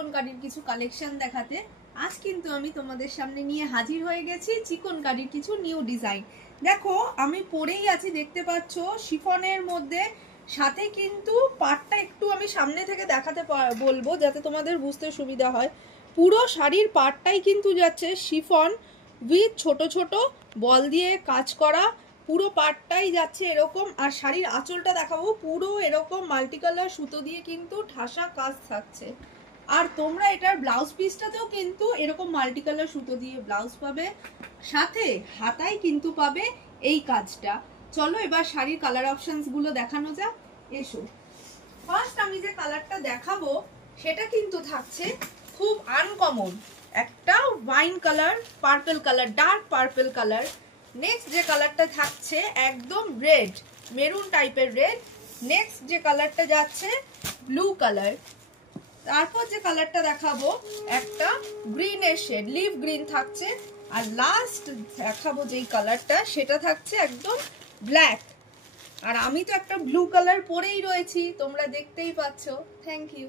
চিকনকারির কিছু কালেকশন দেখাতে। আজ কিন্তু আমি তোমাদের সামনে নিয়ে হাজির হয়ে গেছি চিকনকারির কিছু নিউ ডিজাইন। দেখো আমি পরেই আছি, দেখতে পাচ্ছ শিফনের মধ্যে, সাথে কিন্তু পাটটা একটু আমি সামনে থেকে দেখাতে বলবো যাতে তোমাদের বুঝতে সুবিধা হয়। পুরো শাড়ির পাটটাই কিন্তু যাচ্ছে শিফন উইথ ছোট ছোট বল দিয়ে কাজ করা, পুরো পাটটাই যাচ্ছে এরকম। আর শাড়ির আঁচলটা দেখাবো, পুরো এরকম মাল্টি কালার সুতো দিয়ে কিন্তু ঠাসা কাজ থাকছে। আর তোমরা এটার ব্লাউজ পিসটাতেও কিন্তু এরকম মাল্টি কালার সুতো দিয়ে ব্লাউজ পাবে, সাথে হাতায় কিন্তু পাবে এই কাজটা। চলো এবার শাড়ির কালার অপশনস গুলো দেখানো যাক, এসো। ফার্স্ট আমি যে কালারটা দেখাবো সেটা কিন্তু থাকছে খুব আনকমন একটা wine colour, purple colour, dark purple colour. Next যে কালারটা থাকছে একদম রেড, মেরুন টাইপের রেড। নেক্সট যে কালারটা যাচ্ছে ব্লু কালার। তারপর যে কালারটা দেখাবো একটা গ্রিনের শেড, লিভ গ্রিন থাকছে। আর লাস্ট দেখাবো যেই কালারটা সেটা থাকছে একদম ব্ল্যাক। আর আমি তো একটা ব্লু কালার পরেই রয়েছি, তোমরা দেখতেই পাচ্ছ। Thank you.